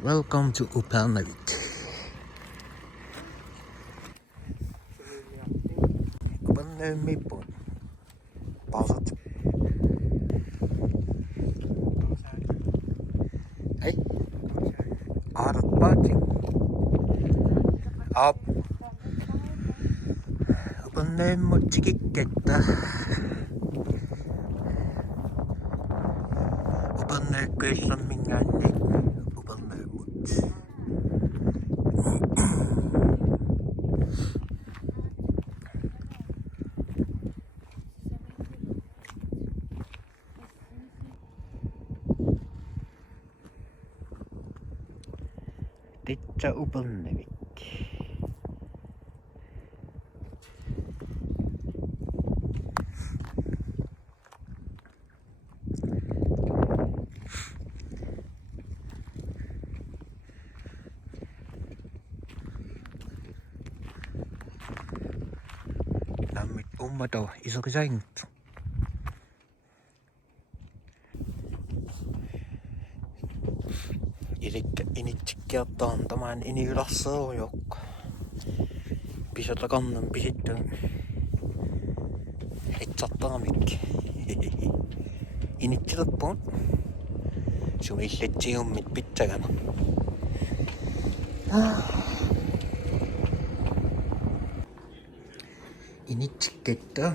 Welcome to Upernavik. Upernavik po. Pasok. Hey. Arat pati. Up. Upernavik cikiketta. Upernavik question minganni. Titsa Upernavik. Lammit ummato isoki sainttu. Elikkä initsikkiattaan tämän inirassa on jokka. Pisata kannan pisitten. Hitsattaa mikki. Initsi loppuun. Sun illetsi hommit pitsäkänä. Initsiketta.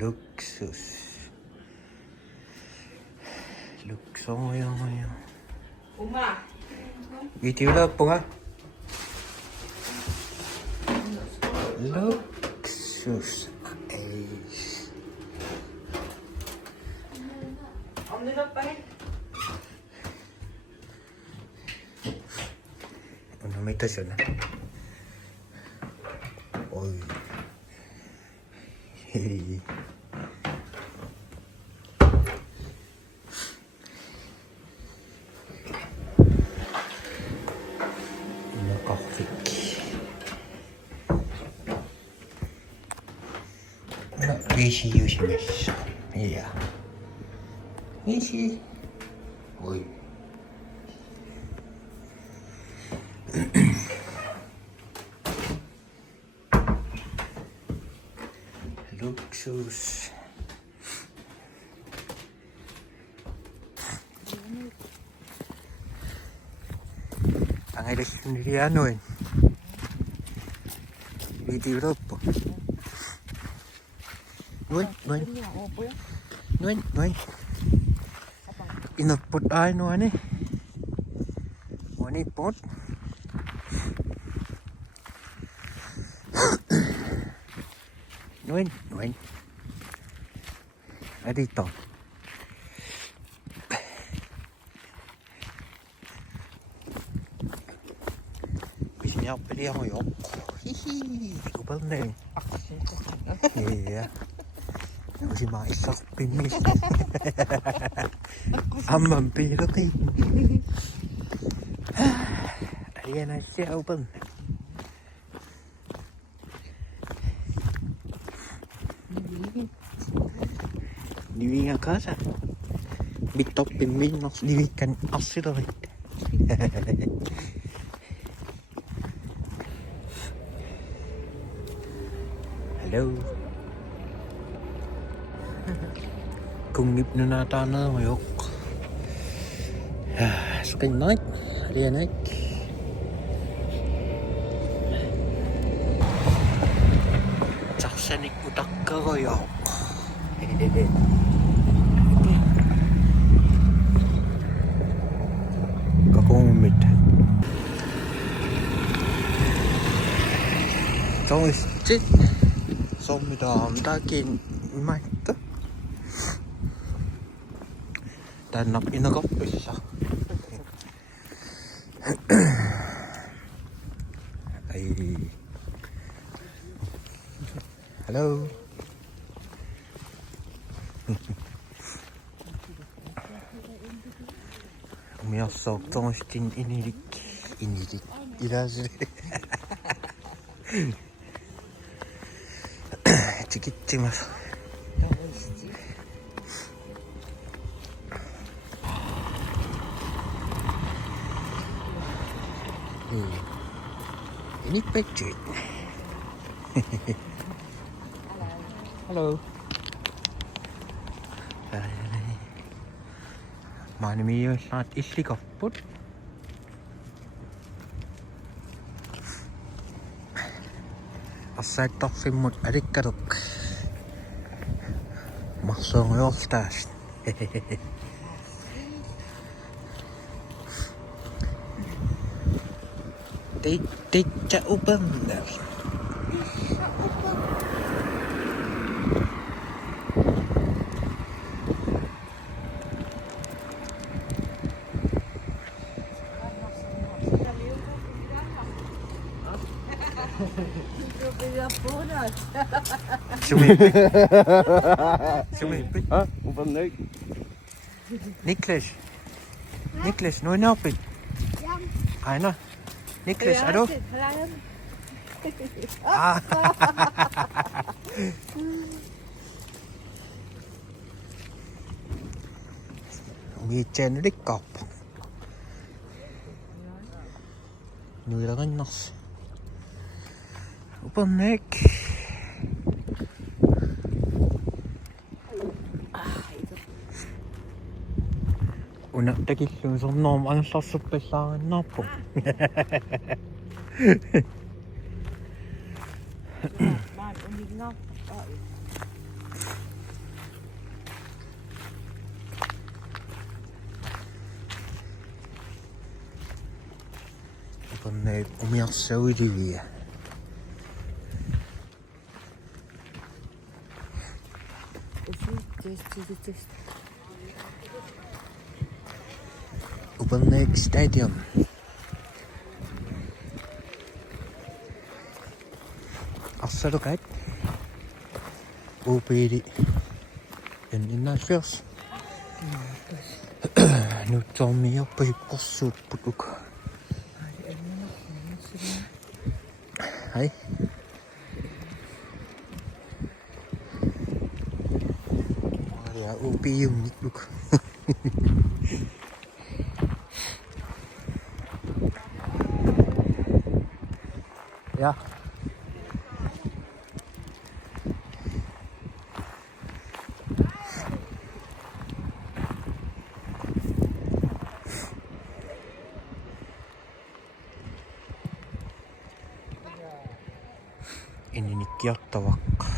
Luksus. Luksoja. Uma. Video loppu ha? Luksus. Ei. Om du loppari? Ano mitä se on? Oi. Hei. Vesi jusimessa. Ja. Vesi. Oi. Luksus. Pangalis sendiri anuin. Video loppu. Noin. Inapot ay no ani. Wani pot. Noin. Adito. Bisnya pili ako yok. Hihi, kupal na eh. Iya. Masih masak pimis. Amman pilotin. Ayan na siya open. Diwi nga kasa. Bitok pimis nos diwi kan asir rin. Hello. Kungip na natana mayok. Sukay night. Haliya night. Saksanik utak ka koyok. Kakungmit. Trong chết. Xong rồi đó ta kìm mày tức. Ta nắp in nó góc bây giờ. Hello. Mia soğuktan üstün inilik biraz çıkıtçımız. Ini picture. Hello. Manimi saat istri kaput. Asal tak semut adik keruk. Maksong lostas. Tik cak ubang. Sumipit. Ha? Upernavik. Niklas, nu är nappig. Aina. Niklas, är du? Mì chen nó đích cọp. Người đó anh nó. Upernavik. Una teki sun nom ang sasupesangan na po. Upernavik umiyak sa udiya. Upernavik Stadium. Asal kait. OPD. En Nashville. Nu Tommy op je kosut putuk. Hai. Ya OP yung nituk. Ja. Ini nikkiattavakka.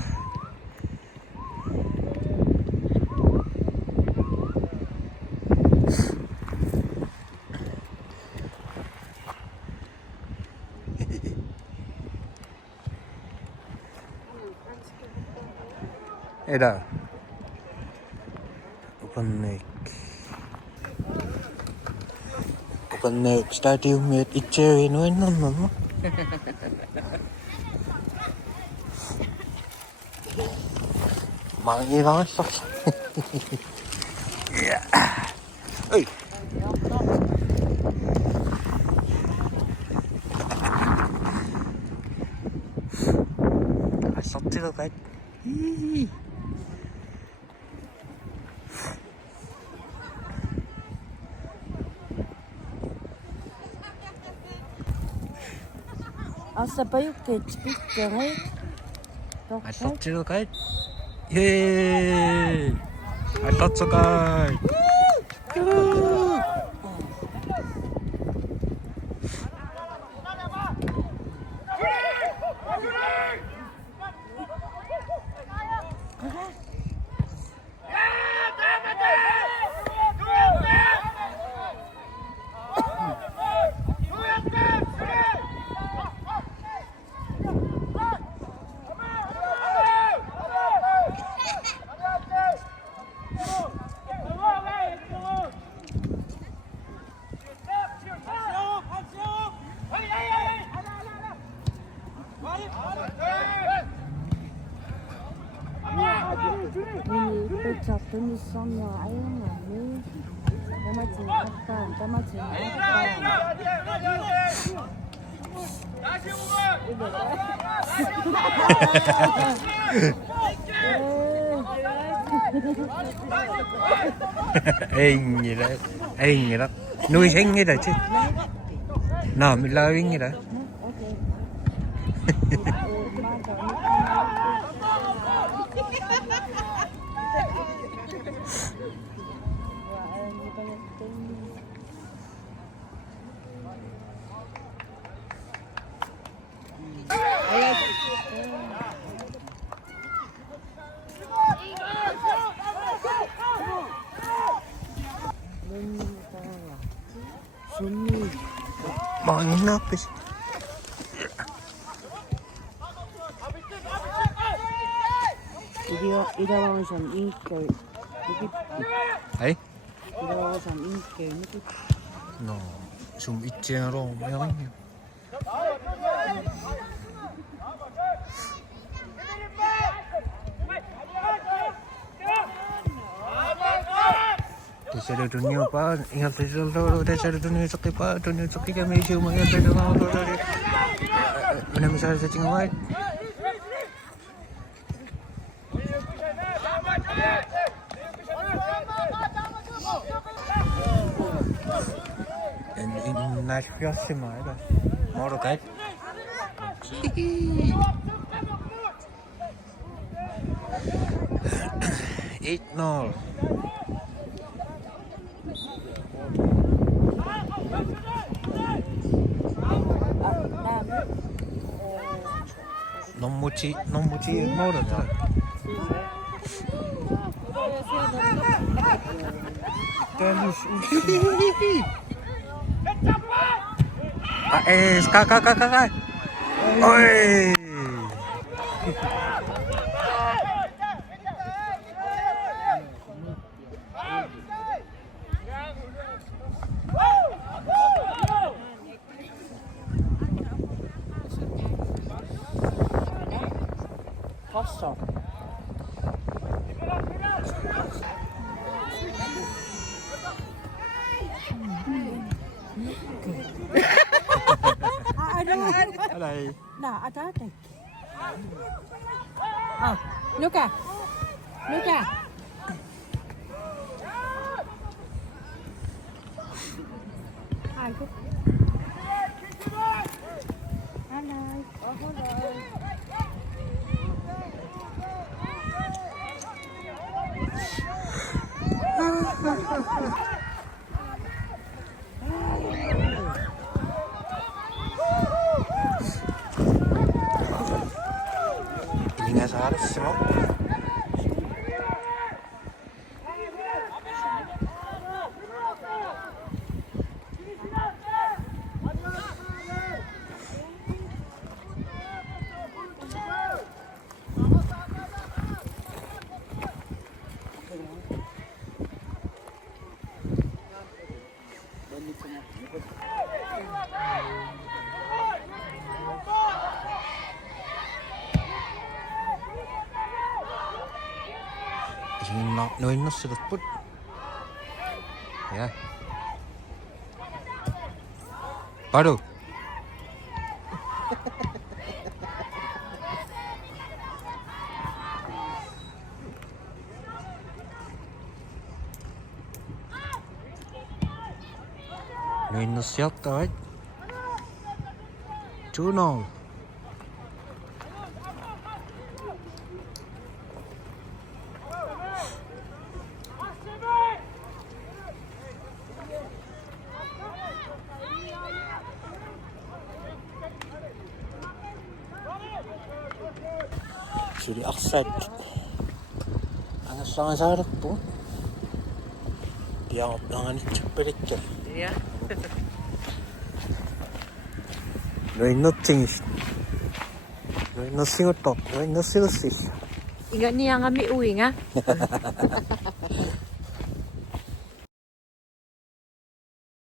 Eda. Upernavik Stadium med itse nu en annan. Mang ilang sak. Ja. Oi. Asal tidak kan? Asa pa yung picture, right? Asal tidak kan? Yeay! Asal sekali. Ini sama ayam ni. Macam Ên gì đó, nuôi sinh cái rồi chứ. Nah, milawing ira. Okay. Bang napis. 이다왕선 인기 Ay? 이다왕선 인기 No. Sum itjero yang. Desde dunia pa, ingat desde dunia sakit pa, dunia sakit kami cuma ingat dari mana misalnya saya cingawai. Nashville sih mah, mau roket. 8-0. Nông muci mau được thôi. Kakak. Oi. 봤어. Ở đây. 나 아다 돼. 누가? 아이고. Ini nggak salah sih mau. Nơi nó sẽ được bút. Yeah. 바로. Nơi nó sẽ tới. Chú nào. Jadi akset sangat sarap po diangop na nga ni Chakperik Yeah. no nothing no nothing to no nothing Ingat niya nga mi uwi nga.